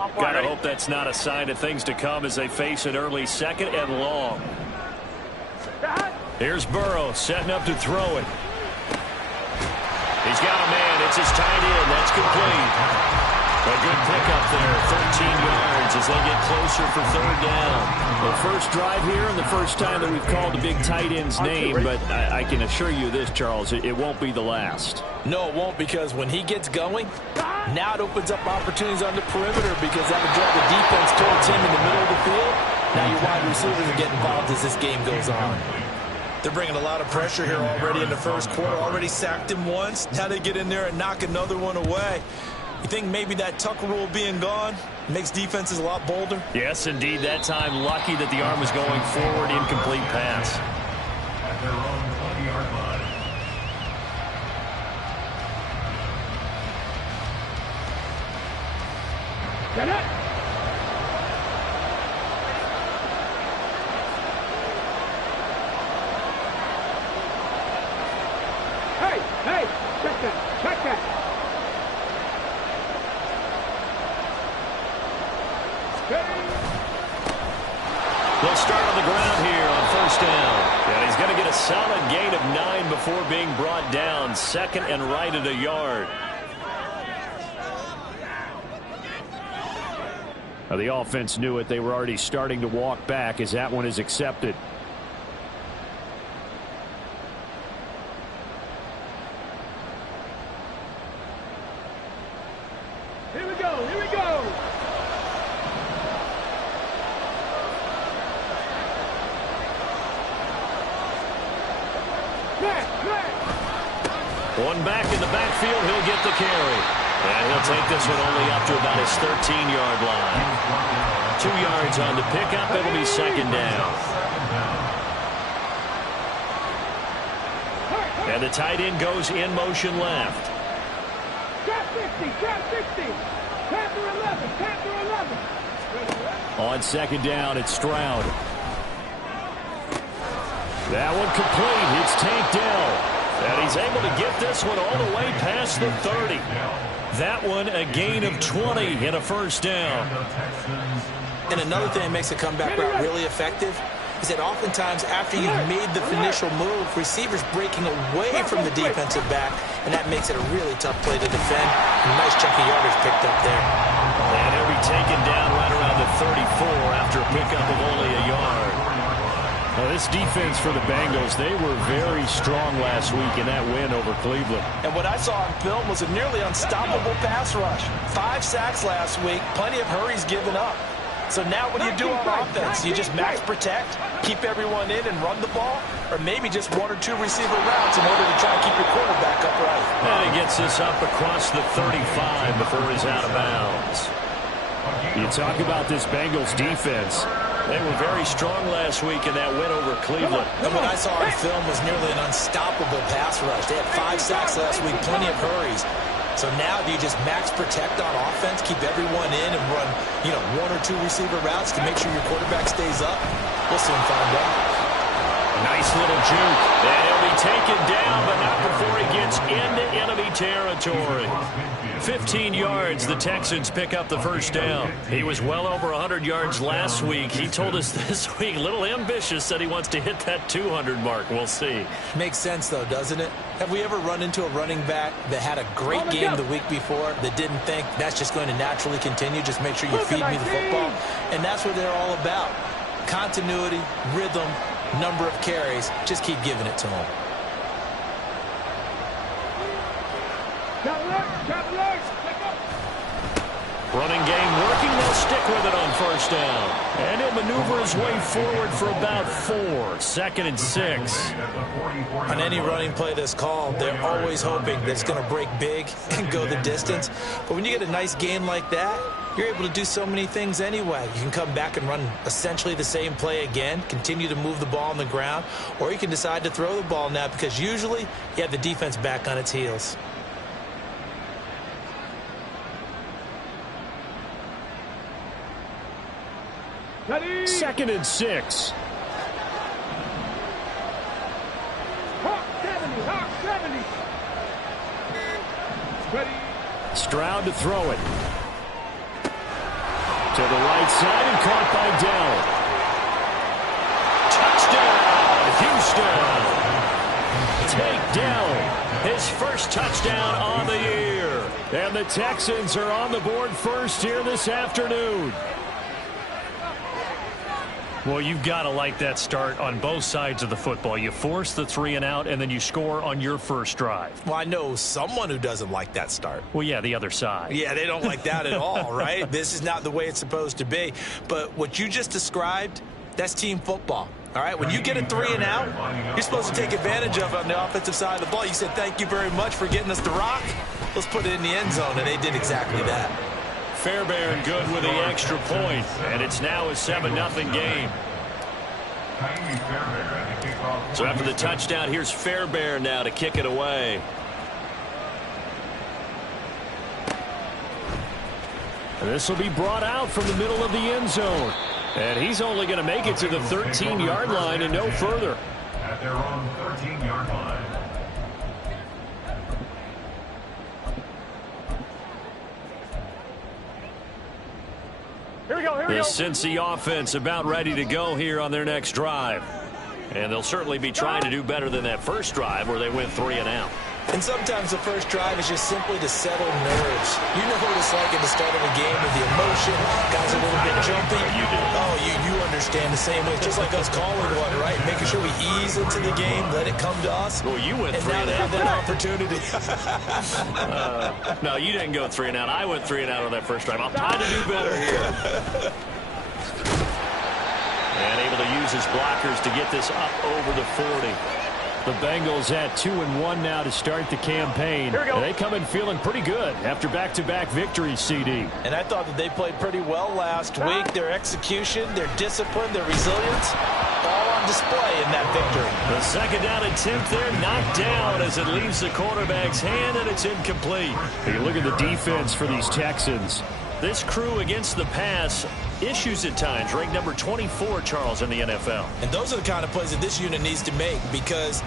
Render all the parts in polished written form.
Gotta hope that's not a sign of things to come as they face an early second and long. Here's Burrow setting up to throw it. He's got a man. It's his tight end. That's complete. A good pickup there, 13 yards as they get closer for third down. The first drive here and the first time that we've called the big tight end's name, but I can assure you this, Charles, it won't be the last. No, it won't, because when he gets going, now it opens up opportunities on the perimeter because that would draw the defense towards him in the middle of the field. Now your wide receivers are getting involved as this game goes on. They're bringing a lot of pressure here already in the first quarter. Already sacked him once. Now they get in there and knock another one away. You think maybe that Tucker rule being gone makes defenses a lot bolder? Yes, indeed. That time, lucky that the arm was going forward, incomplete pass. At their own 20-yard line. Get it! Hey, check that. They'll start on the ground here on first down. And he's going to get a solid gain of 9 before being brought down. Second and right at a yard. Now the offense knew it. They were already starting to walk back as that one is accepted. Here we go. One back in the backfield, he'll get the carry. And he'll take this one only up to about his 13-yard line. 2 yards on the pickup. It'll be second down. And the tight end goes in motion left. Trap 60. Panther 11. On second down, it's Stroud. That one complete. It's Tank Dell. And he's able to get this one all the way past the 30. That one a gain of 20 and a first down. And another thing that makes a comeback route really effective is that oftentimes after you've made the initial move, receivers breaking away from the defensive back, and that makes it a really tough play to defend. A nice chunk of yardage picked up there. And he'll be taken down right around the 34 after a pickup of only a yard. Now this defense for the Bengals, they were very strong last week in that win over Cleveland. And what I saw on film was a nearly unstoppable pass rush. 5 sacks last week, plenty of hurries given up. So now what do you do on offense? You just max protect, keep everyone in and run the ball, or maybe just 1 or 2 receiver routes in order to try and keep your quarterback upright. And he gets this up across the 35 before he's out of bounds. You talk about this Bengals defense. They were very strong last week in that win over Cleveland. And what I saw on film was nearly an unstoppable pass rush. They had 5 sacks last week, plenty of hurries. So now do you just max protect on offense, keep everyone in and run, 1 or 2 receiver routes to make sure your quarterback stays up? We'll soon find out. Nice little juke. And he'll be taken down, but not before he gets into enemy territory. 15 yards, the Texans pick up the first down. He was well over 100 yards last week. He told us this week, a little ambitious, said he wants to hit that 200 mark. We'll see. Makes sense, though, doesn't it? Have we ever run into a running back that had a great game the week before that didn't think that's just going to naturally continue? Just make sure you feed me the football. And that's what they're all about. Continuity, rhythm, number of carries. Just keep giving it to them. Running game working. They'll stick with it on first down. And he'll maneuver his way forward for about 4. Second and 6. On any running play that's called, they're always hoping that it's going to break big and go the distance. But when you get a nice gain like that, you're able to do so many things anyway. You can come back and run essentially the same play again, continue to move the ball on the ground, or you can decide to throw the ball now because usually you have the defense back on its heels. Second and 6. Hawk 70. Ready. Stroud to throw it. To the right side and caught by Dell. Touchdown, Houston. Take Dell, his first touchdown on the year. And the Texans are on the board first here this afternoon. Well, you've got to like that start on both sides of the football. You force the 3 and out, and then you score on your first drive. Well, I know someone who doesn't like that start. Well, yeah, the other side. Yeah, they don't like that at all, right? This is not the way it's supposed to be. But what you just described, that's team football. All right, when you get a 3 and out, you're supposed to take advantage of it on the offensive side of the ball. You said, thank you very much for getting us the rock. Let's put it in the end zone, and they did exactly that. Fairbairn good with the extra point, and it's now a 7-0 game. So after the touchdown, here's Fairbairn now to kick it away. This will be brought out from the middle of the end zone. And he's only going to make it to the 13-yard line and no further. At their own 13-yard line. The Cincy offense about ready to go here on their next drive. And they'll certainly be trying to do better than that first drive where they went 3 and out. And sometimes the first drive is just simply to settle nerves. You know what it's like at the start of a game with the emotion. Guys are a little bit jumpy. You do. Oh, you understand the same way. It's just like us calling one, right? Making sure we ease into the game, let it come to us. Well, you went 3 and and now out. they have that opportunity. No, you didn't go 3 and out. I went 3 and out on that first drive. I'll try to do better here. And able to use his blockers to get this up over the 40. The Bengals at 2-1 now to start the campaign. And they come in feeling pretty good after back-to-back victories, CD. And I thought that they played pretty well last week. Their execution, their discipline, their resilience, all on display in that victory. The second down attempt there, knocked down as it leaves the quarterback's hand, and it's incomplete. You look at the defense for these Texans. This crew against the pass, issues at times, ranked number 24, Charles, in the NFL. And those are the kind of plays that this unit needs to make because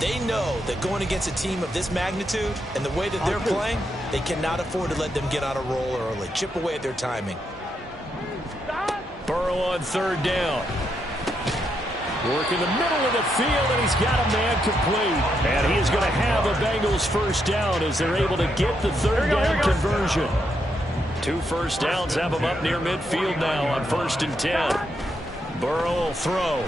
they know that going against a team of this magnitude and the way that they're playing, they cannot afford to let them get on a roll early. Chip away at their timing. Burrow on third down. Work in the middle of the field, and he's got a man complete. And he is going to have a Bengals first down as they're able to get the third down conversion. 2 first downs have them up near midfield now on 1st and 10. Burrow will throw.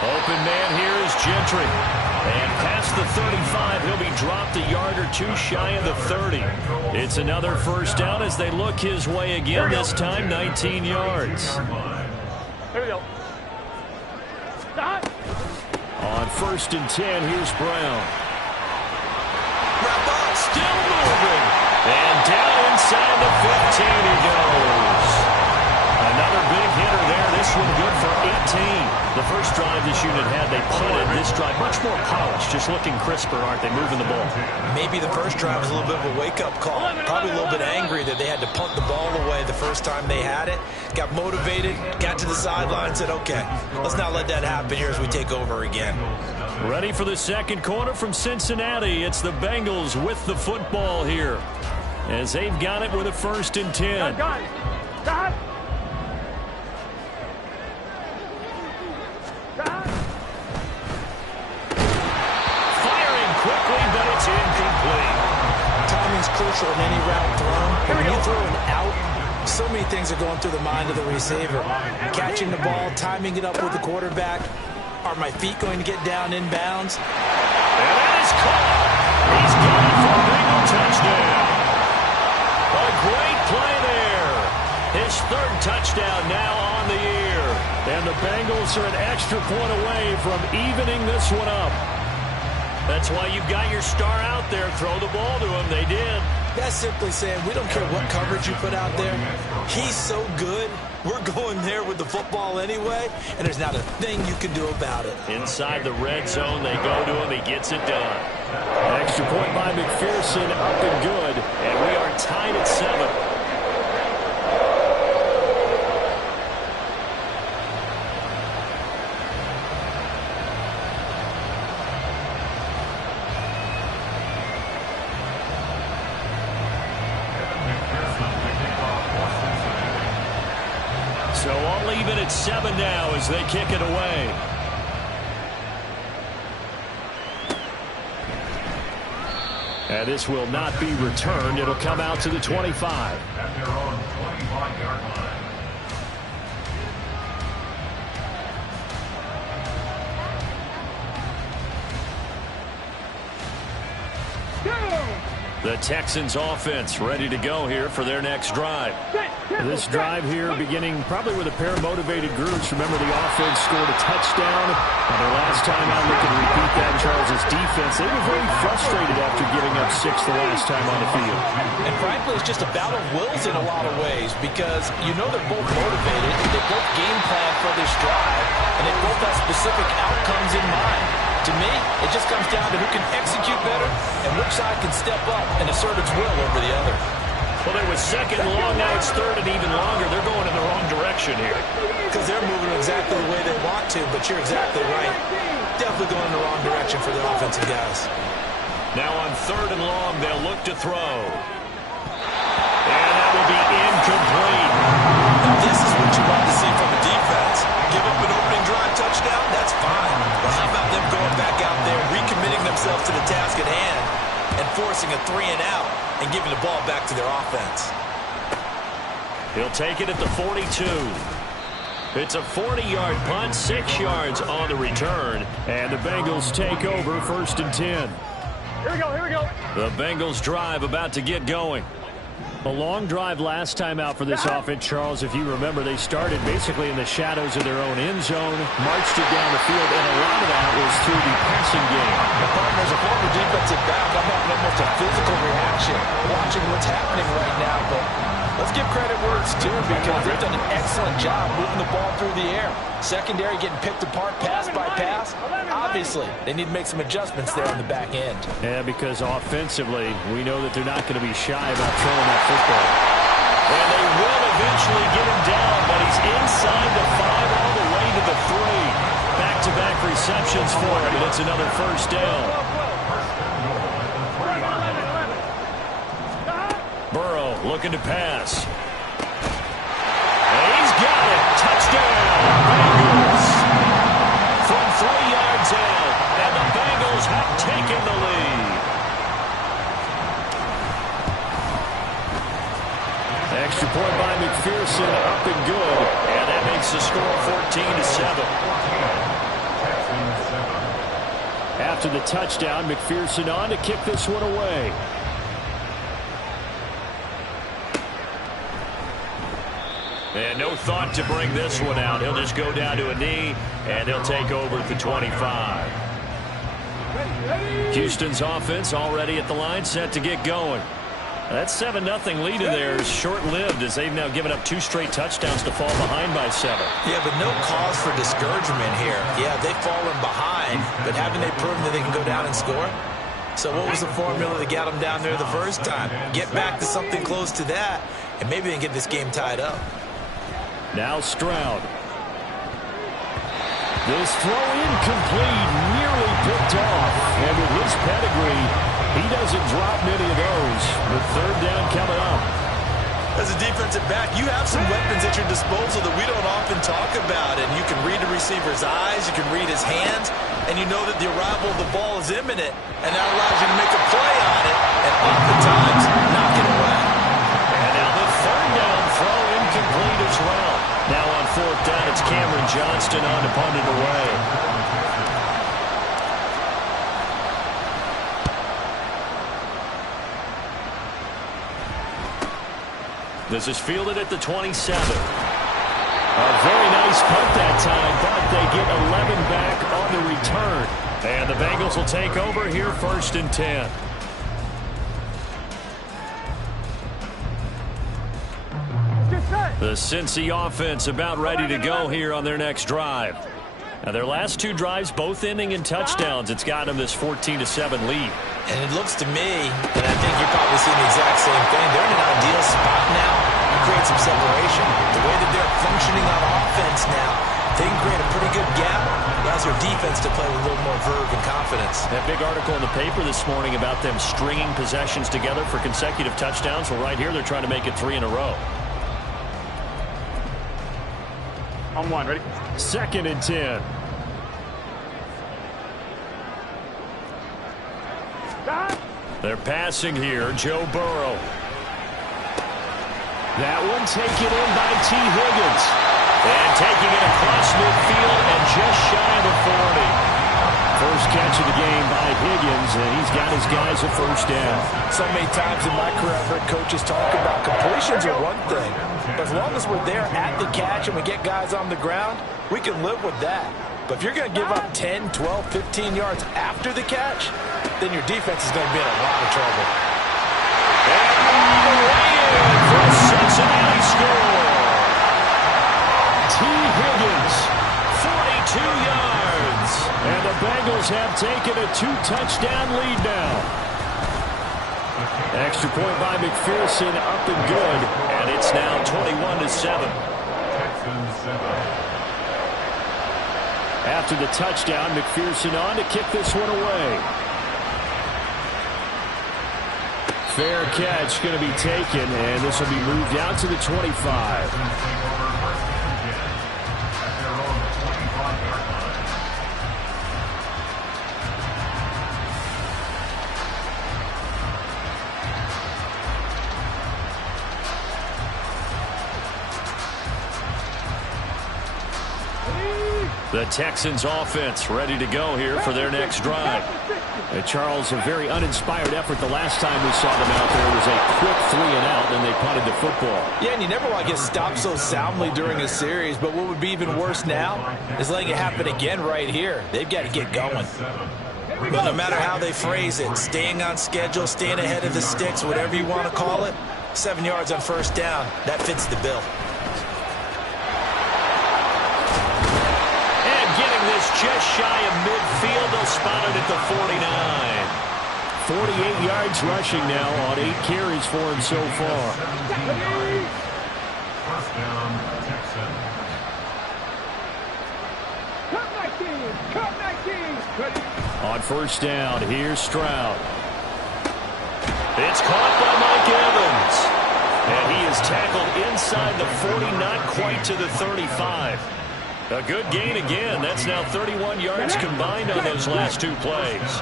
Open man here is Gentry. And past the 35, he'll be dropped a yard or 2 shy of the 30. It's another first down as they look his way again, this time 19 yards. Here we go. Stop. On 1st and 10, here's Brown. Wrap up. Still moving. And down inside the 15 he goes. Another big hitter there. This one good for 18. The first drive this unit had, they punted. This drive much more polished, just looking crisper, aren't they, moving the ball. Maybe the first drive was a little bit of a wake-up call. Probably a little bit angry that they had to punt the ball away the first time they had it. Got motivated, got to the sideline, said, okay, let's not let that happen here as we take over again. Ready for the second quarter from Cincinnati. It's the Bengals with the football here, as they've got it with a 1st and 10. Stop. Firing quickly, but it's incomplete. Timing's crucial in any route thrown. When you throw an out, so many things are going through the mind of the receiver. Catching the ball, timing it up with the quarterback. Are my feet going to get down inbounds? And that is caught. He's got it for a Bengal touchdown. A great play there. His 3rd touchdown now on the year. And the Bengals are an extra point away from evening this one up. That's why you've got your star out there. Throw the ball to him. They did. That's simply saying we don't care what coverage you put out there. He's so good. We're going there with the football anyway, and there's not a thing you can do about it. Inside the red zone, they go to him. He gets it done. Extra point by McPherson, up and good. And we are tied at 7. So I'll leave it at 7 now as they kick it away. And this will not be returned. It'll come out to the 25. At their own 25-yard line. The Texans offense ready to go here for their next drive. This drive here beginning probably with a pair of motivated groups. Remember, the offense scored a touchdown. And their last time out, we can repeat that, Charles' defense. They were very frustrated after giving up 6 the last time on the field. And frankly, it's just a battle of wills in a lot of ways because you know they're both motivated. They both game plan for this drive, and they both have specific outcomes in mind. To me, it just comes down to who can execute better and which side can step up and assert its will over the other. Well, it was second and long. Now it's third and even longer. They're going in the wrong direction here. Because they're moving exactly the way they want to, but you're exactly right. Definitely going in the wrong direction for the offensive guys. Now on third and long, they'll look to throw. And that will be incomplete. And this is what you want to see from a defense. Give up an opening drive touchdown, that's fine. But how about them going back out there, recommitting themselves to the task at hand, and forcing a 3 and out, and giving the ball back to their offense? He'll take it at the 42. It's a 40-yard punt, 6 yards on the return. And the Bengals take over 1st and 10. Here we go, here we go. The Bengals drive about to get going. A long drive last time out for this offense, Charles. If you remember, they started basically in the shadows of their own end zone, marched it down the field, and a lot of that was through the passing game. As a former defensive back, I'm having almost a physical reaction watching what's happening right now, but let's give credit where it's due because they've done an excellent job moving the ball through the air. Secondary getting picked apart pass by pass. Obviously, they need to make some adjustments there on the back end. Yeah, because offensively, we know that they're not going to be shy about throwing that football. And they will eventually get him down, but he's inside the 5 all the way to the 3. Back-to-back receptions for him, and it's another first down. Burrow looking to pass. And he's got it. Touchdown, Bengals. From 3 yards out, and the Bengals have taken the lead. Extra point by McPherson, up and good, and that makes the score 14-7. After the touchdown, McPherson on to kick this one away. And no thought to bring this one out. He'll just go down to a knee, and he'll take over at the 25. Houston's offense already at the line, set to get going. That 7-0 lead in there is short-lived as they've now given up 2 straight touchdowns to fall behind by 7. Yeah, but no cause for discouragement here. Yeah, they've fallen behind, but haven't they proven that they can go down and score? So what was the formula that got them down there the first time? Get back to something close to that, and maybe they can get this game tied up. Now Stroud. This throw incomplete, nearly picked off. And with his pedigree, he doesn't drop many of those. With third down coming up. As a defensive back, you have some weapons at your disposal that we don't often talk about. And you can read the receiver's eyes, you can read his hands, and you know that the arrival of the ball is imminent. And that allows you to make a play on it, and oftentimes knock it away. And now the third down throw incomplete as well. Now on fourth down, it's Cameron Johnston on to punt it away. This is fielded at the 27. A very nice punt that time, but they get 11 back on the return. And the Bengals will take over here 1st and 10. The Cincy offense about ready to go here on their next drive. Now their last 2 drives both ending in touchdowns. It's got them this 14-7 lead. And it looks to me, and I think you're probably seeing the exact same thing, they're in an ideal spot now to create some separation. The way that they're functioning on offense now, they can create a pretty good gap. Allows their defense to play with a little more verve and confidence. That big article in the paper this morning about them stringing possessions together for consecutive touchdowns. Well, right here they're trying to make it 3 in a row. On one, ready? 2nd and 10. They're passing here. Joe Burrow. That one taken in by T. Higgins. And taking it across midfield and just shy of the 40. First catch of the game by Higgins, and he's got his guys a first down. So many times in my career, I've heard coaches talk about completions are one thing. But as long as we're there at the catch and we get guys on the ground, we can live with that. But if you're going to give up 10, 12, 15 yards after the catch, then your defense is going to be in a lot of trouble. And way in for a Cincinnati score. T. Higgins, 42 yards. And the Bengals have taken a 2-touchdown lead now. Extra point by McPherson, up and good. And it's now 21-7. After the touchdown, McPherson on to kick this one away. Fair catch going to be taken, and this will be moved out to the 25. The Texans offense ready to go here for their next drive. Charles, a very uninspired effort the last time we saw them out there. It was a quick 3-and-out, and they punted the football. Yeah, and you never want to get stopped so soundly during a series, but what would be even worse now is letting it happen again right here. They've got to get going. But no matter how they phrase it, staying on schedule, staying ahead of the sticks, whatever you want to call it, 7 yards on first down, that fits the bill. Just shy of midfield. They'll spot it at the 49. 48 yards rushing now on 8 carries for him so far. First down, Texans. Cut 19. On first down, here's Stroud. It's caught by Mike Evans. And he is tackled inside the 40, not quite to the 35. A good gain again. That's now 31 yards combined on those last 2 plays.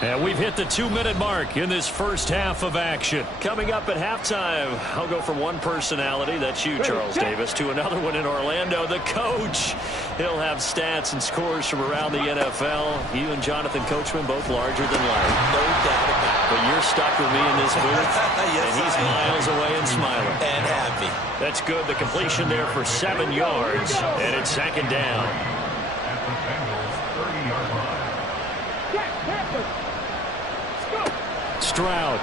And we've hit the 2-minute mark in this first half of action. Coming up at halftime, I'll go from one personality, that's you, Charles Davis, to another one in Orlando, the coach. He'll have stats and scores from around the NFL. You and Jonathan Coachman, both larger than life. No doubt about it. But you're stuck with me in this booth, Yes, and he's miles away and smiling. And happy. That's good. The completion there for 7 yards, and it's 2nd down. At the Bengals 30-yard line. Stroud.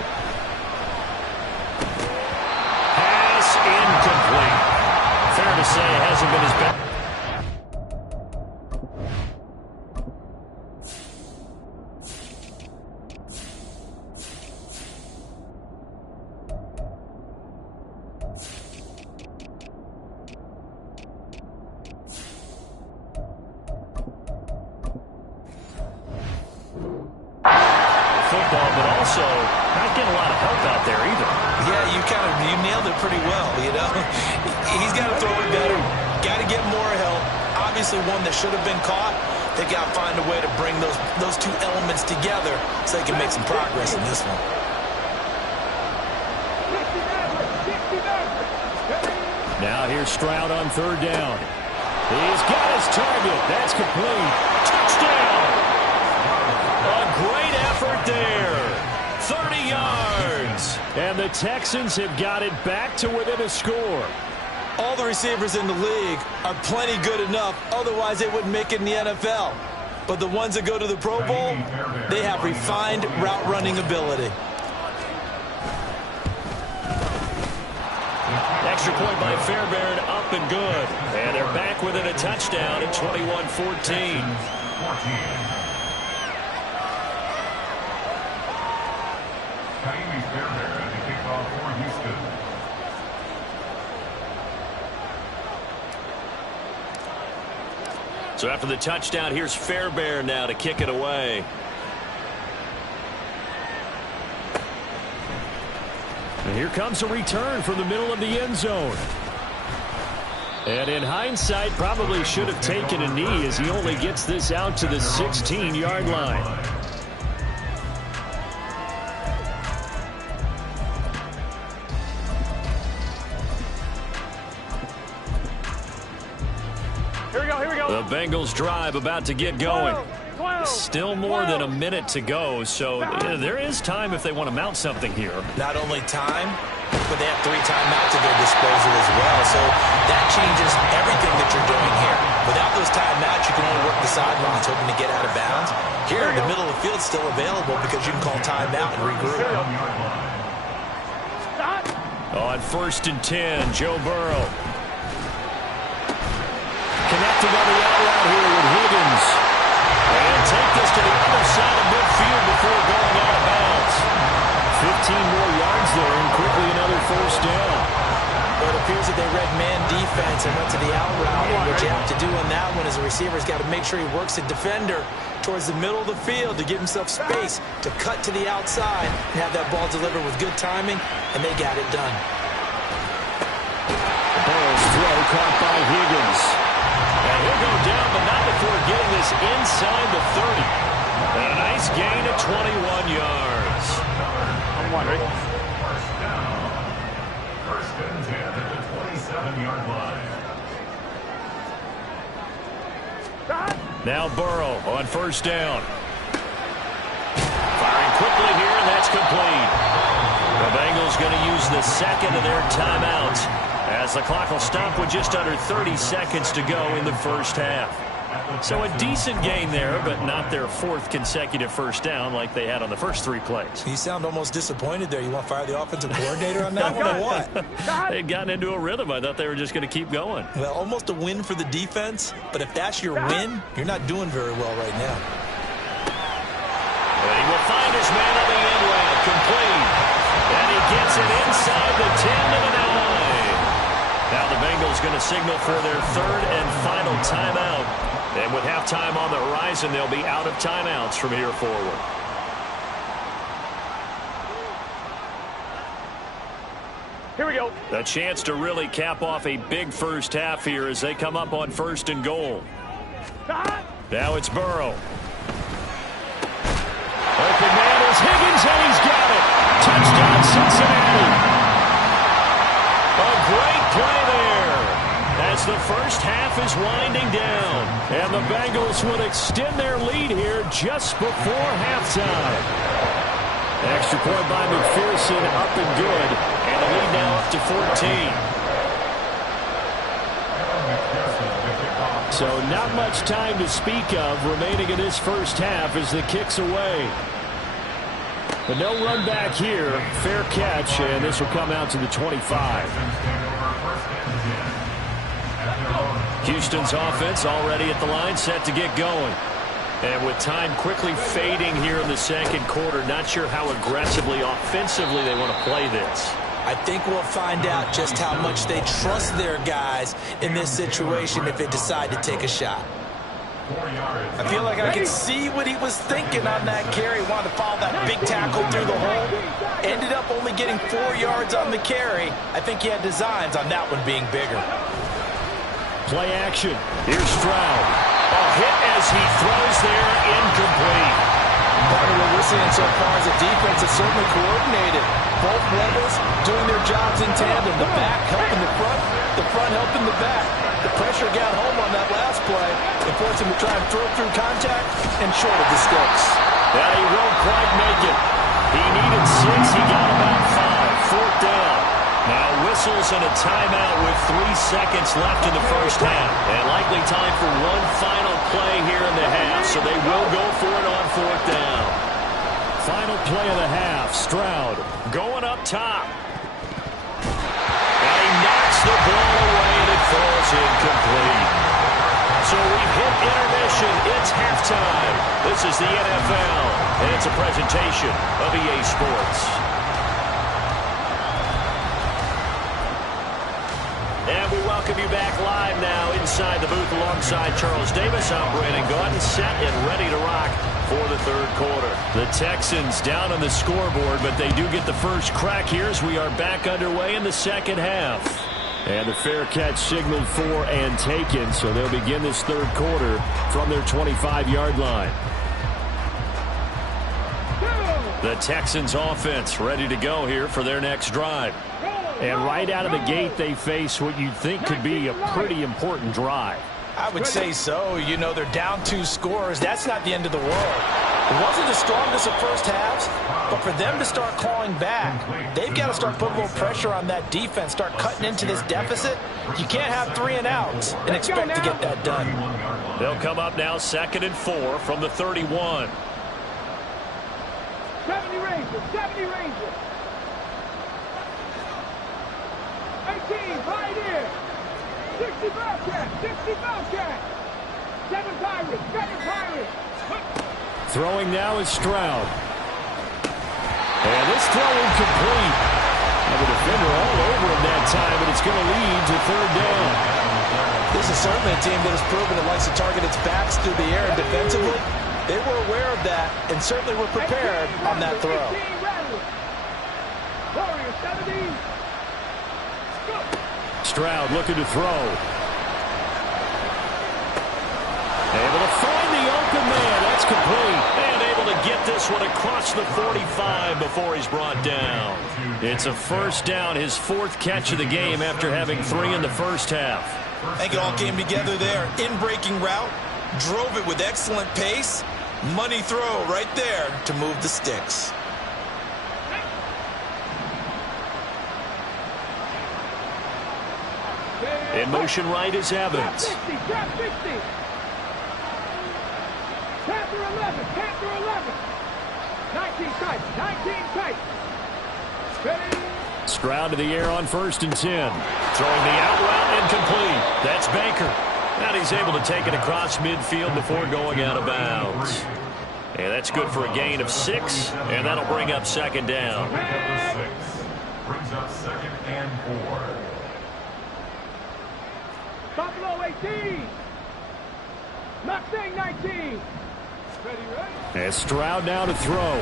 Pass incomplete. Fair to say it hasn't been his best. But also not getting a lot of help out there either. Yeah, you nailed it pretty well, you know. He's got to throw it better. Got to get more help. Obviously one that should have been caught. They got to find a way to bring those 2 elements together so they can make some progress in this one. Now here's Stroud on 3rd down. He's got his target. That's complete. Touchdown! A great effort there. 30 yards. And the Texans have got it back to within a score. All the receivers in the league are plenty good enough. Otherwise, they wouldn't make it in the NFL. But the ones that go to the Pro Bowl, they have refined route running ability. Extra point by Fairbairn, up and good. And they're back within a touchdown at 21-14. Fairbairn at the kickoff for Houston. So after the touchdown, here's Fairbairn now to kick it away. And here comes a return from the middle of the end zone. And in hindsight, probably should have taken a knee as he only gets this out to the 16-yard line. The Bengals drive about to get going. Still more than a minute to go, so there is time if they want to mount something here. Not only time, but they have 3 timeouts at their disposal as well, so that changes everything that you're doing here. Without those timeouts, you can only work the sidelines hoping to get out of bounds. Here, the middle of the field is still available because you can call timeout and regroup. On 1st and 10, Joe Burrow. Connecting on the out route here with Higgins. And take this to the other side of midfield before going out of bounds. 15 more yards there and quickly another 1st down. Well, it appears that they read man defense and went to the out route. And what you have to do on that one is a receiver's got to make sure he works a defender towards the middle of the field to give himself space to cut to the outside and have that ball delivered with good timing, and they got it done. Burrow's throw caught by Higgins. And he'll go down, but not before getting this inside the 30. And a nice gain of 21 yards. I'm wondering. First down. 1st and 10 at the 27-yard line. Now Burrow on 1st down. Firing quickly here, and that's complete. The Bengals going to use the 2nd of their timeouts, as the clock will stop with just under 30 seconds to go in the 1st half. So a decent gain there, but not their 4th consecutive 1st down like they had on the first 3 plays. You sound almost disappointed there. You want to fire the offensive coordinator on that one or what? They'd gotten into a rhythm. I thought they were just going to keep going. Well, almost a win for the defense, but if that's your win, you're not doing very well right now. And he will find his man on the end route, complete. And he gets it inside the 10 to the 9. Now the Bengals going to signal for their 3rd and final timeout. And with halftime on the horizon, they'll be out of timeouts from here forward. Here we go. A chance to really cap off a big 1st half here as they come up on 1st and goal. Now it's Burrow. Open man is Higgins, and he's got it. Touchdown, Cincinnati. A great play there as the 1st half is winding down. And the Bengals will extend their lead here just before halftime. Extra point by McPherson, up and good. And the lead now up to 14. So not much time to speak of remaining in this 1st half as the kick's away. But no run back here. Fair catch, and this will come out to the 25. Houston's offense already at the line, set to get going. And with time quickly fading here in the 2nd quarter, not sure how aggressively, offensively they want to play this. I think we'll find out just how much they trust their guys in this situation if they decide to take a shot. I feel like I can see what he was thinking on that carry. Wanted to follow that big tackle through the hole. Ended up only getting 4 yards on the carry. I think he had designs on that one being bigger. Play action. Here's Stroud. A hit as he throws there, incomplete. Part of what we're seeing so far is a defense that's certainly coordinated. Both levels doing their jobs in tandem. The back helping the front helping the back. The pressure got home on that last play. It forced him to try and throw through contact and short of the sticks. Yeah, he won't quite make it. He needed 6. He got about 5. 4th down. Now whistles and a timeout with 3 seconds left in the 1st half. And likely time for one final play here in the half. So they will go for it on 4th down. Final play of the half. Stroud going up top. And he knocks the ball away and it falls incomplete. So we've hit intermission. It's halftime. This is the NFL, and it's a presentation of EA Sports. And we welcome you back live now inside the booth alongside Charles Davis. I'm Brandon Gaudin, set and ready to rock for the 3rd quarter. The Texans down on the scoreboard, but they do get the first crack here as we are back underway in the 2nd half. And the fair catch signaled for and taken, so they'll begin this third quarter from their 25-yard line. The Texans offense ready to go here for their next drive. And right out of the gate, they face what you'd think could be a pretty important drive. I would say so. You know, they're down 2 scores. That's not the end of the world. It wasn't the strongest of first halves, but for them to start clawing back, they've got to start putting a little pressure on that defense, start cutting into this deficit. You can't have 3 and outs and expect to get that done. They'll come up now 2nd and 4 from the 31. 70 Rangers, 70 Rangers. 18, right here. 60 Bobcat, 60 Bobcat. 7 Pirates, 7 Pirates. Throwing now is Stroud. And this throw incomplete. And the defender all over him that time, but it's going to lead to 3rd down. This is certainly a team that has proven it likes to target its backs through the air and defensively. They were aware of that and certainly were prepared on that throw. Stroud looking to throw. Able to find the open man. That's complete. And able to get this one across the 45 before he's brought down. It's a first down, his 4th catch of the game after having 3 in the first half. I think it all came together there. In-breaking route, drove it with excellent pace. Money throw right there to move the sticks. In motion right is Evans. 60, drop 60. Panther 11, Panther 11. 19 tight, 19 tight. Ready? Stroud to the air on 1st and 10. Throwing the out route incomplete. That's Baker. And he's able to take it across midfield before going out of bounds. And that's good for a gain of 6, and that'll bring up 2nd down. Brings up 2nd and 4. Buffalo 18. Mustang 19. Ready, right? And Stroud now to throw.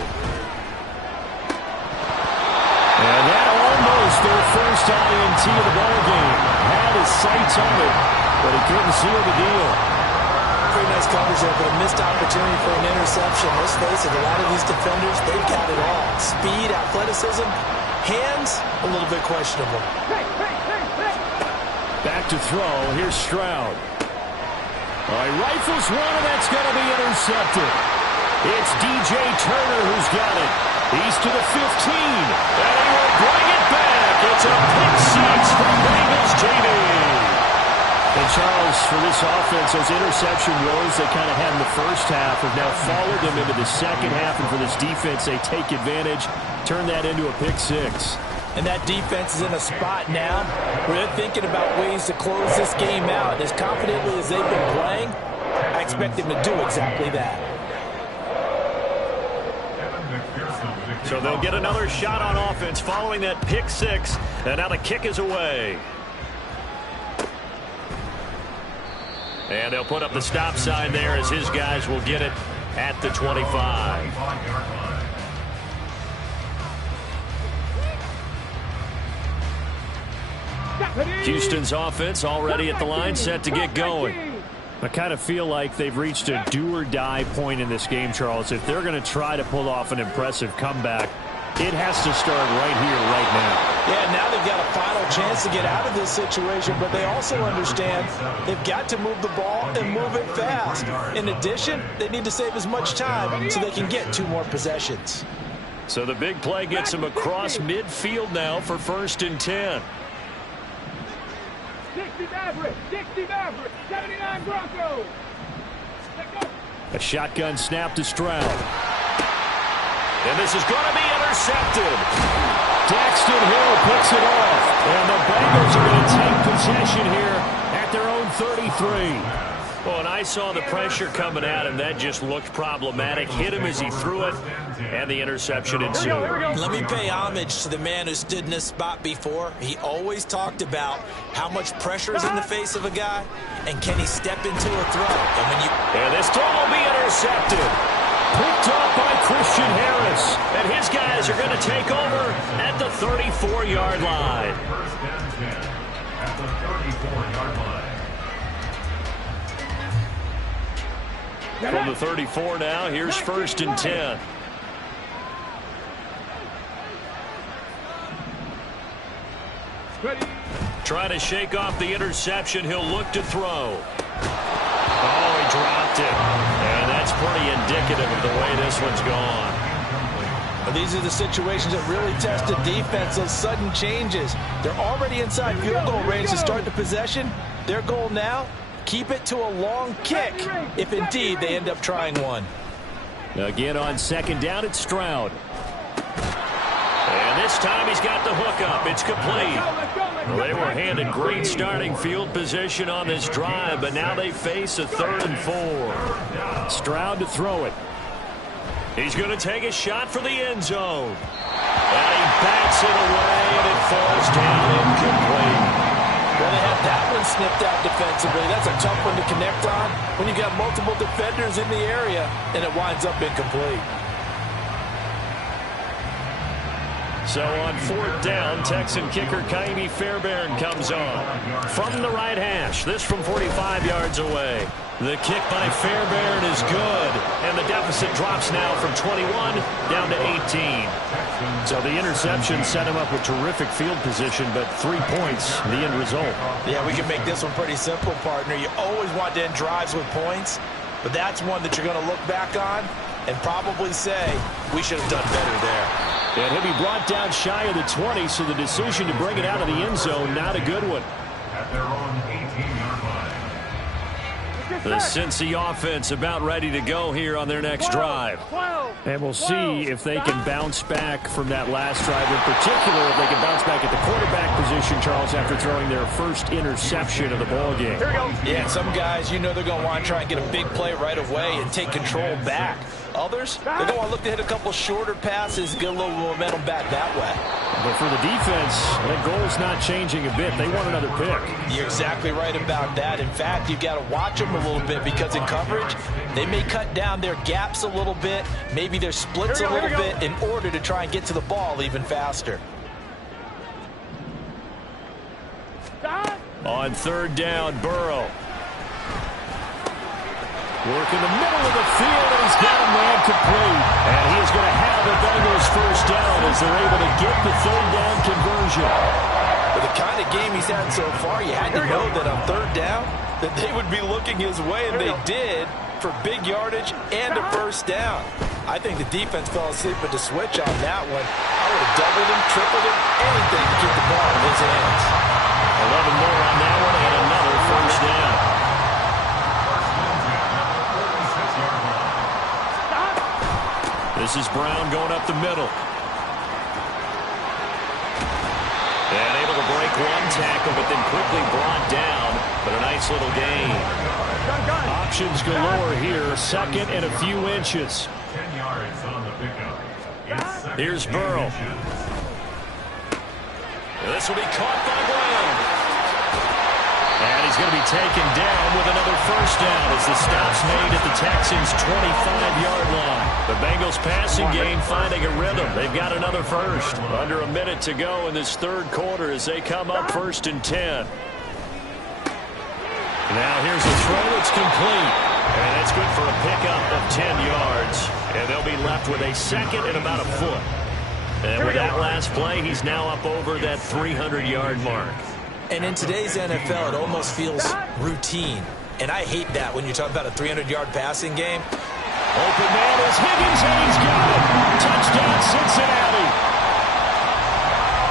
And that almost their first INT of the ball game. Had his sights on it, but he couldn't seal the deal. Pretty nice coverage there, but a missed opportunity for an interception. Let's face it, a lot of these defenders, they've got it all. Speed, athleticism, hands, a little bit questionable. Hey, hey, hey, hey. Back to throw. Here's Stroud. All right, rifles one, and that's going to be intercepted. It's DJ Turner who's got it. He's to the 15, and he will bring it back. It's a pick 6 from Bengals JD. And Charles, for this offense, those interception woes they kind of had in the first half have now followed them into the second half, and for this defense, they take advantage, turn that into a pick 6. And that defense is in a spot now where they're thinking about ways to close this game out. As confidently as they've been playing, I expect them to do exactly that. So they'll get another shot on offense following that pick 6, and now the kick is away. And they'll put up the stop sign there as his guys will get it at the 25. Houston's offense already at the line, set to get going. I kind of feel like they've reached a do-or-die point in this game, Charles. If they're going to try to pull off an impressive comeback, it has to start right here, right now. Yeah, now they've got a final chance to get out of this situation, but they also understand they've got to move the ball and move it fast. In addition, they need to save as much time so they can get 2 more possessions. So the big play gets him across midfield now for 1st and 10. 60 Maverick, 60 Maverick, 79 Broncos. A shotgun snap to Stroud. And this is going to be intercepted. Daxton Hill picks it off. And the Bengals are going to take possession here at their own 33. Well, and I saw the pressure coming at him. That just looked problematic. Hit him as he threw it, and the interception ensued. Let me pay homage to the man who stood in this spot before. He always talked about how much pressure is in the face of a guy, and can he step into a throw. And this throw will be intercepted. Picked off by Christian Harris. And his guys are going to take over at the 34-yard line. at the 34-yard line. From the 34 now, here's 1st and 10. Trying to shake off the interception. He'll look to throw. Oh, he dropped it. And that's pretty indicative of the way this one's gone. These are the situations that really test the defense, those sudden changes. They're already inside field goal range to start the possession. Their goal now, keep it to a long kick, if indeed they end up trying one. Again on 2nd down, it's Stroud. And this time he's got the hook up. It's complete. Well, they were handed great starting field position on this drive, but now they face a 3rd and 4. Stroud to throw it. He's going to take a shot for the end zone. And he bats it away, and it falls down incomplete. Well, they have that one snipped out defensively. That's a tough one to connect on when you got multiple defenders in the area, and it winds up incomplete. So on 4th down, Texan kicker Kaimi Fairbairn comes on. From the right hash, this from 45 yards away. The kick by Fairbairn is good, and the deficit drops now from 21 down to 18. So the interception set him up with terrific field position, but 3 points, the end result. Yeah, we can make this one pretty simple, partner. You always want to end drives with points, but that's one that you're going to look back on and probably say, we should have done better there. And he'll be brought down shy of the 20, so the decision to bring it out of the end zone, not a good one. At their own 18-yard line. The Cincy offense about ready to go here on their next drive. And we'll see if they can bounce back from that last drive. In particular, if they can bounce back at the quarterback position, Charles, after throwing their first interception of the ballgame. Yeah, some guys, you know they're going to want to try and get a big play right away and take control back. Others, they're going to want to look to hit a couple shorter passes, get a little momentum back that way. But for the defense, that goal's not changing a bit. They want another pick. You're exactly right about that. In fact, you've got to watch them a little bit because in coverage, they may cut down their gaps a little bit, maybe their splits a little bit in order to try and get to the ball even faster. On 3rd down, Burrow. Work in the middle of the field, and he's got him ran complete. And he is going to have the Bengals first down as they're able to get the 3rd down conversion. With the kind of game he's had so far, you had to know that on 3rd down, that they would be looking his way, and they did for big yardage and a first down. I think the defense fell asleep with the switch on that one. I would have doubled him, tripled him, anything to keep the ball in his hands. 11 more on that one, and another first down. This is Brown going up the middle. And able to break one tackle, but then quickly brought down. But a nice little gain. Options galore here. 2nd and a few inches. 10 yards on the pickup. Here's Burrow. This will be caught by Brown. And he's going to be taken down with another first down as the stop's made at the Texans' 25-yard line. The Bengals passing game finding a rhythm. They've got another first. Under a minute to go in this 3rd quarter as they come up 1st and 10. Now here's a throw that's complete. And that's good for a pickup of 10 yards. And they'll be left with a 2nd and about a foot. And with that last play, he's now up over that 300-yard mark. And in today's NFL, it almost feels routine. And I hate that when you talk about a 300-yard passing game. Open man is Higgins, and he's got it. Touchdown, Cincinnati.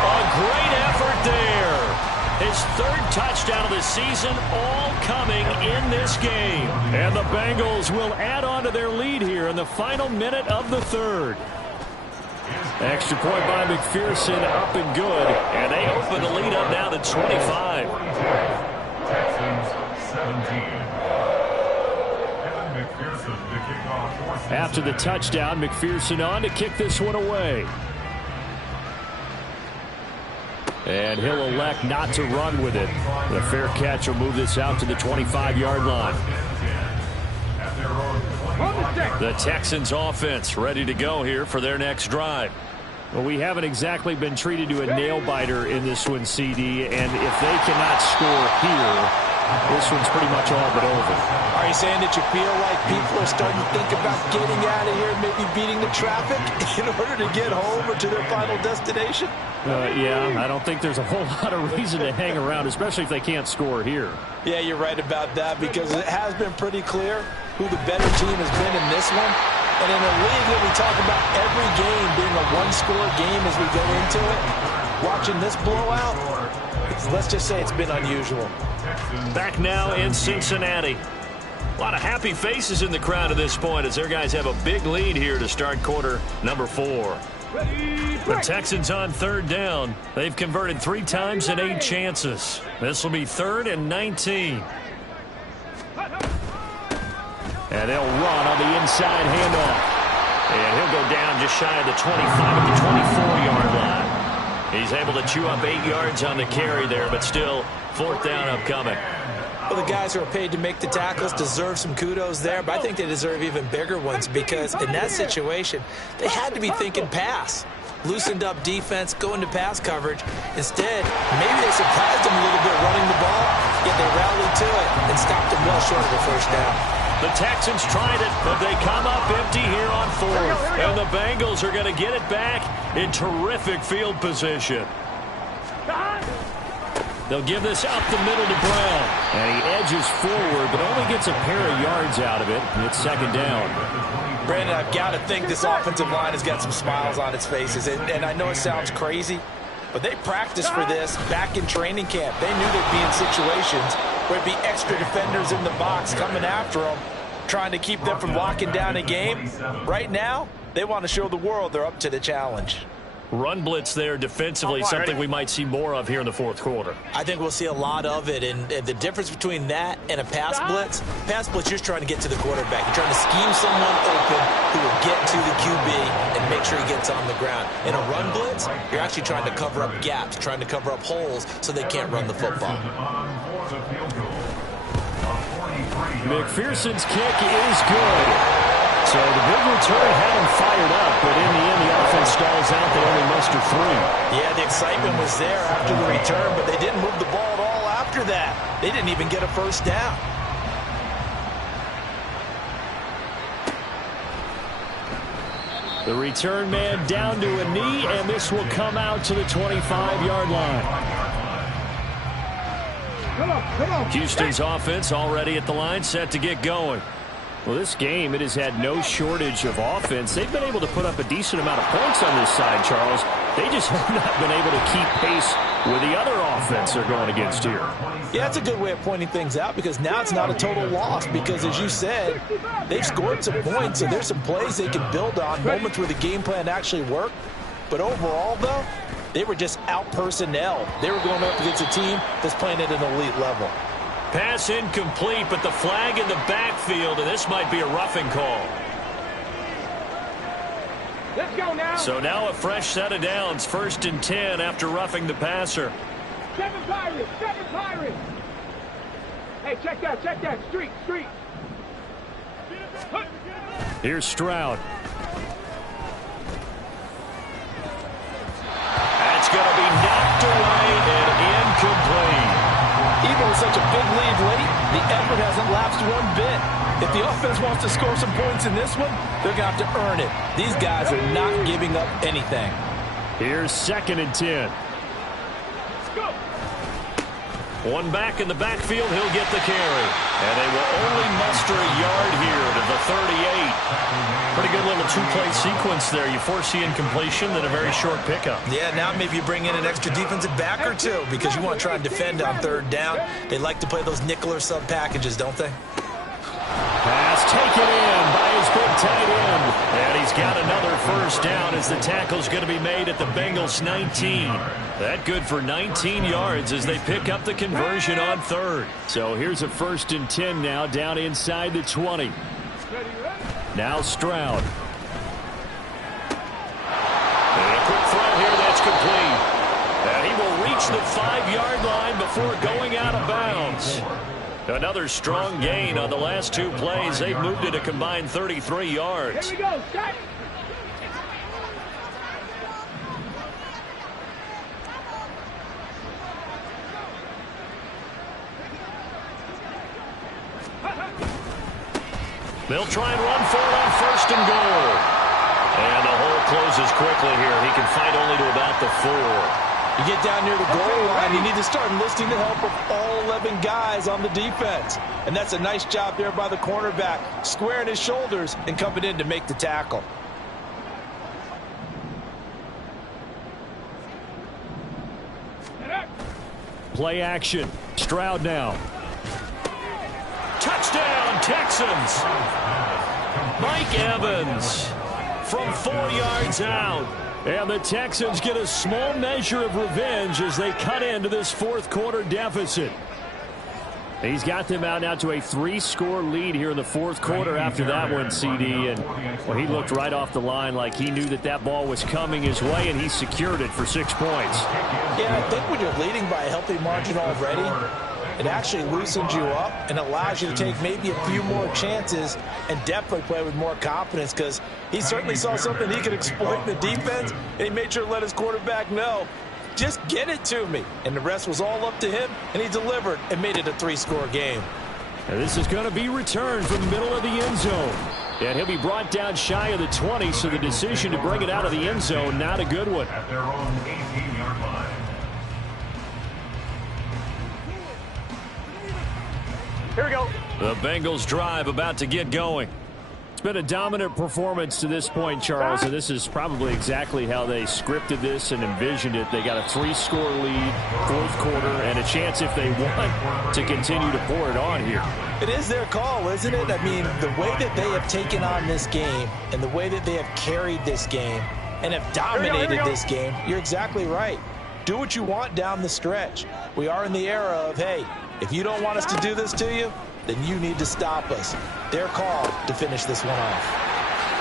A great effort there. His 3rd touchdown of the season, all coming in this game. And the Bengals will add on to their lead here in the final minute of the 3rd. Extra point by McPherson, up and good. And they open the lead up now to 25. Texans 17. Evan McPherson to kick off. After the touchdown, McPherson on to kick this one away. And he'll elect not to run with it. The fair catch will move this out to the 25-yard line. At their own The Texans offense ready to go here for their next drive. Well, we haven't exactly been treated to a nail-biter in this one, CD, and if they cannot score here, this one's pretty much all but over. Are you saying that you feel like people are starting to think about getting out of here, maybe beating the traffic in order to get home or to their final destination? Yeah, I don't think there's a whole lot of reason to hang around, especially if they can't score here. Yeah, you're right about that, because it has been pretty clear who the better team has been in this one. And in a league that we talk about every game being a one-score game as we go into it, watching this blowout, let's just say it's been unusual. Back now in Cincinnati. A lot of happy faces in the crowd at this point as their guys have a big lead here to start quarter number 4. The Texans on third down. They've converted 3 times in 8 chances. This will be 3rd and 19. And they'll run on the inside handoff. And he'll go down just shy of the 25 at the 24-yard line. He's able to chew up 8 yards on the carry there, but still 4th down upcoming. Well, the guys who are paid to make the tackles deserve some kudos there, but I think they deserve even bigger ones because in that situation, they had to be thinking pass. Loosened up defense, go into pass coverage. Instead, maybe they surprised them a little bit running the ball, yet they rallied to it and stopped them well short of a 1st down. The Texans tried it, but they come up empty here on 4th. And the Bengals are going to get it back in terrific field position. They'll give this up the middle to Brown. And he edges forward, but only gets a pair of yards out of it. And it's 2nd down. Brandon, I've got to think this offensive line has got some smiles on its faces. And I know it sounds crazy, but they practiced for this back in training camp. They knew they'd be in situations where it'd be extra defenders in the box coming after them, trying to keep them from locking down a game. Right now, they want to show the world they're up to the challenge. Run blitz there defensively, something we might see more of here in the 4th quarter. I think we'll see a lot of it, and the difference between that and a pass blitz, you're just trying to get to the quarterback. You're trying to scheme someone open who will get to the QB and make sure he gets on the ground. In a run blitz, you're actually trying to cover up gaps, trying to cover up holes so they can't run the football. McPherson's kick is good. So the big return had him fired up, but in the end, the offense stalls out. They only muster 3. Yeah, the excitement was there after the return, but they didn't move the ball at all after that. They didn't even get a 1st down. The return man down to a knee, and this will come out to the 25-yard line. Come on. Houston's offense already at the line, set to get going. Well, this game, it has had no shortage of offense. They've been able to put up a decent amount of points on this side, Charles. They just have not been able to keep pace with the other offense they're going against here. Yeah, that's a good way of pointing things out because now it's not a total loss because, as you said, they've scored some points, so there's some plays they can build on, moments where the game plan actually worked. But overall, though, they were just out-personnel. They were going up against a team that's playing at an elite level. Pass incomplete, but the flag in the backfield, and this might be a roughing call. Let's go now. So now a fresh set of downs, 1st and 10 after roughing the passer. 7 Pirates. Hey, check that. Street. Here's Stroud. That's going to be knocked away and incomplete. Even with such a big lead late, the effort hasn't lapsed one bit. If the offense wants to score some points in this one, they're going to have to earn it. These guys are not giving up anything. Here's 2nd and 10. One back in the backfield, he'll get the carry. And they will only muster a yard here to the 38. Pretty good little 2-play sequence there. You force the incompletion, then a very short pickup. Yeah, now maybe you bring in an extra defensive back or two because you want to try and defend on 3rd down. They like to play those nickel or sub packages, don't they? Pass taken in by his big tight end. And he's got another 1st down as the tackle's going to be made at the Bengals 19. That good for 19 yards as they pick up the conversion on 3rd. So here's a 1st and 10 now down inside the 20. Now Stroud. And a quick throw here that's complete. And he will reach the 5-yard line before going out of bounds. Another strong gain on the last 2 plays. They've moved it a combined 33 yards. Here we go. Set. They'll try and run for it on 1st and goal. And the hole closes quickly here. He can fight only to about the 4. You get down near the goal line, you need to start enlisting the help of all 11 guys on the defense. And that's a nice job there by the cornerback, squaring his shoulders and coming in to make the tackle. Play action. Stroud now. Touchdown, Texans. Mike Evans from 4 yards out. And the Texans get a small measure of revenge as they cut into this 4th quarter deficit. He's got them out now to a 3-score lead here in the 4th quarter after that one, CD. And well, he looked right off the line like he knew that that ball was coming his way, and he secured it for 6 points. Yeah, I think when you're leading by a healthy margin already, it actually loosens you up and allows you to take maybe a few more chances and definitely play with more confidence, because he certainly saw something he could exploit in the defense, and he made sure to let his quarterback know, just get it to me. And the rest was all up to him, and he delivered and made it a 3-score game. And this is going to be returned from the middle of the end zone. And he'll be brought down shy of the 20, so the decision to bring it out of the end zone, not a good one. At their own 18-yard line. Here we go. The Bengals drive about to get going. It's been a dominant performance to this point, Charles, and this is probably exactly how they scripted this and envisioned it. They got a 3-score lead, 4th quarter, and a chance if they want to continue to pour it on here. It is their call, isn't it? I mean, the way that they have taken on this game and the way that they have carried this game and have dominated this game, you're exactly right. Do what you want down the stretch. We are in the era of, hey, if you don't want us to do this to you, then you need to stop us. Their call to finish this one off.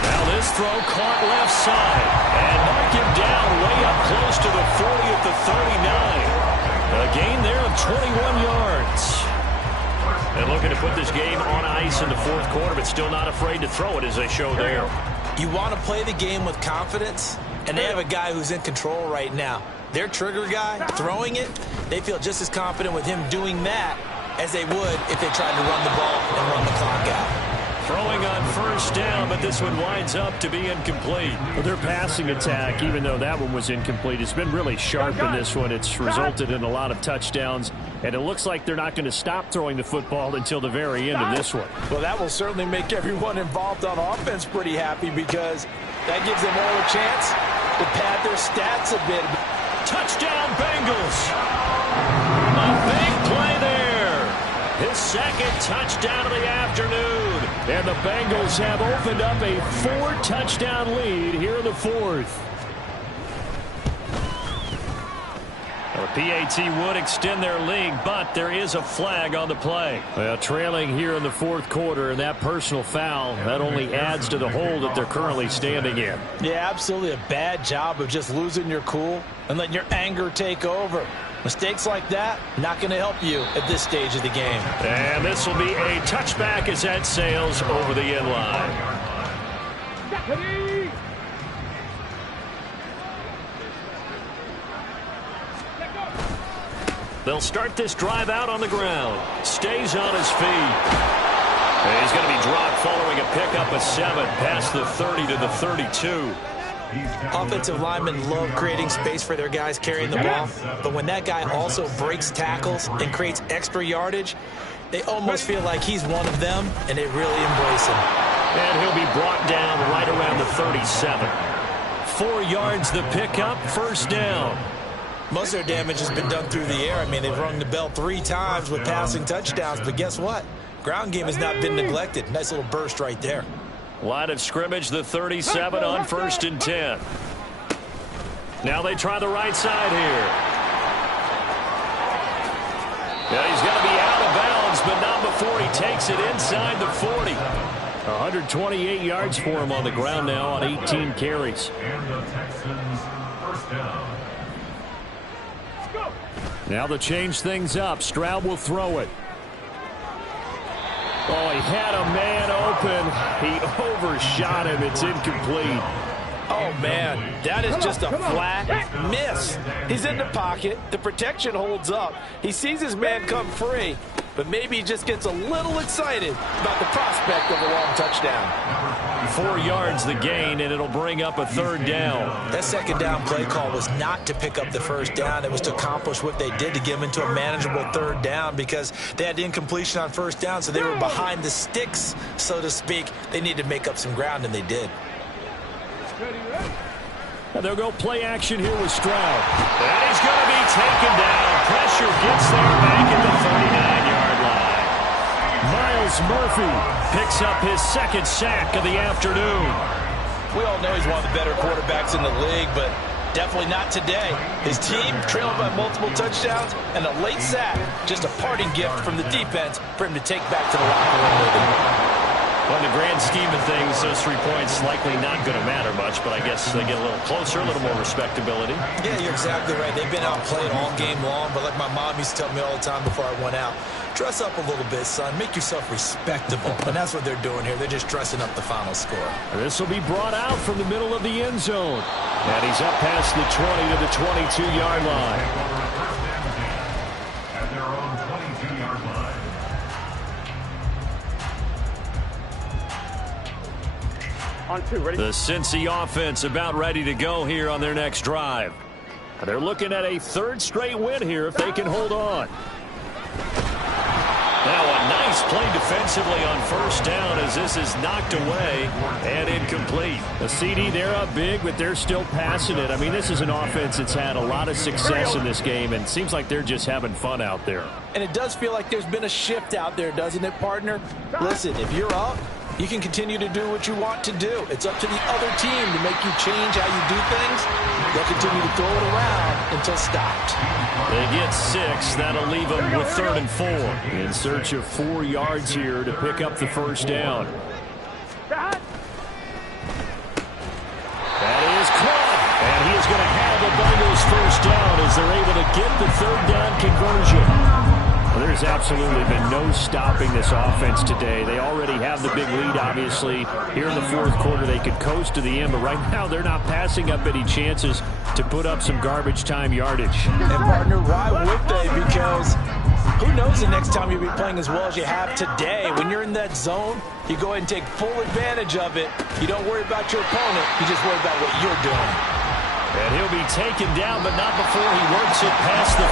Now this throw caught left side and knocked him down way up close to the 40 at the 39. A gain there of 21 yards. And looking to put this game on ice in the 4th quarter, but still not afraid to throw it as they show there. You want to play the game with confidence, and they have a guy who's in control right now. Their trigger guy, throwing it, they feel just as confident with him doing that as they would if they tried to run the ball and run the clock out. Throwing on 1st down, but this one winds up to be incomplete. Well, their passing attack, even though that one was incomplete, has been really sharp in this one. It's resulted in a lot of touchdowns, and it looks like they're not going to stop throwing the football until the very end of this one. Well, that will certainly make everyone involved on offense pretty happy, because that gives them all a chance to pad their stats a bit. Touchdown, Bengals! A big play there. His 2nd touchdown of the afternoon. And the Bengals have opened up a 4-touchdown lead here in the 4th. The PAT would extend their lead, but there is a flag on the play. Well, trailing here in the 4th quarter, and that personal foul, that only adds to the hole that they're currently standing in. Yeah, absolutely a bad job of just losing your cool and letting your anger take over. Mistakes like that, not going to help you at this stage of the game. And this will be a touchback as that sails over the end line. They'll start this drive out on the ground. Stays on his feet. And he's going to be dropped following a pickup of 7 past the 30 to the 32. Offensive linemen love creating space for their guys carrying the ball, but when that guy also breaks tackles and creates extra yardage, they almost feel like he's one of them, and they really embrace him. And he'll be brought down right around the 37. 4 yards the pickup, 1st down. Most of their damage has been done through the air. I mean, they've rung the bell 3 times with passing touchdowns, but guess what? Ground game has not been neglected. Nice little burst right there. Line of scrimmage, the 37 on 1st and 10. Now they try the right side here. Yeah, he's going to be out of bounds, but not before he takes it inside the 40. 128 yards for him on the ground now on 18 carries. And the Texans 1st down. Now to change things up, Stroud will throw it. Oh, he had a man open. He overshot him. It's incomplete. Oh, man, that is just a flat miss. He's in the pocket. The protection holds up. He sees his man come free, but maybe he just gets a little excited about the prospect of a long touchdown. 4 yards the gain, and it'll bring up a 3rd down. That 2nd down play call was not to pick up the 1st down. It was to accomplish what they did, to get them into a manageable 3rd down, because they had incompletion on 1st down, so they were behind the sticks, so to speak. They needed to make up some ground, and they did. And they'll go play action here with Stroud. And he's going to be taken down. Pressure gets there back at the 39-yard line. Miles Murphy picks up his 2nd sack of the afternoon. We all know he's one of the better quarterbacks in the league, but definitely not today. His team trailing by multiple touchdowns, and a late sack, just a parting gift from the defense for him to take back to the locker room with him. Well, in the grand scheme of things, those 3 points likely not going to matter much, but I guess they get a little closer, a little more respectability. Yeah, you're exactly right. They've been outplayed all game long, but like my mom used to tell me all the time before I went out, dress up a little bit, son. Make yourself respectable. And that's what they're doing here. They're just dressing up the final score. This will be brought out from the middle of the end zone. And he's up past the 20 to the 22-yard line. At their own 22-yard line. The Cincy offense about ready to go here on their next drive. They're looking at a 3rd straight win here if they can hold on. Now a nice play defensively on 1st down as this is knocked away and incomplete. The CD, they're up big, but they're still passing it. I mean, this is an offense that's had a lot of success in this game, and it seems like they're just having fun out there. And it does feel like there's been a shift out there, doesn't it, partner? Listen, if you're up, you can continue to do what you want to do. It's up to the other team to make you change how you do things. They'll continue to throw it around until stopped. They get 6. That'll leave them with 3rd and 4. In search of 4 yards here to pick up the 1st down. That is caught. And he is going to have the Bengals 1st down as they're able to get the 3rd down conversion. Well, there's absolutely been no stopping this offense today. They already have the big lead, obviously. Here in the 4th quarter, they could coast to the end, but right now they're not passing up any chances to put up some garbage time yardage. And, partner, why would they? Because who knows the next time you'll be playing as well as you have today. When you're in that zone, you go ahead and take full advantage of it. You don't worry about your opponent. You just worry about what you're doing. And he'll be taken down, but not before he works it past the 50.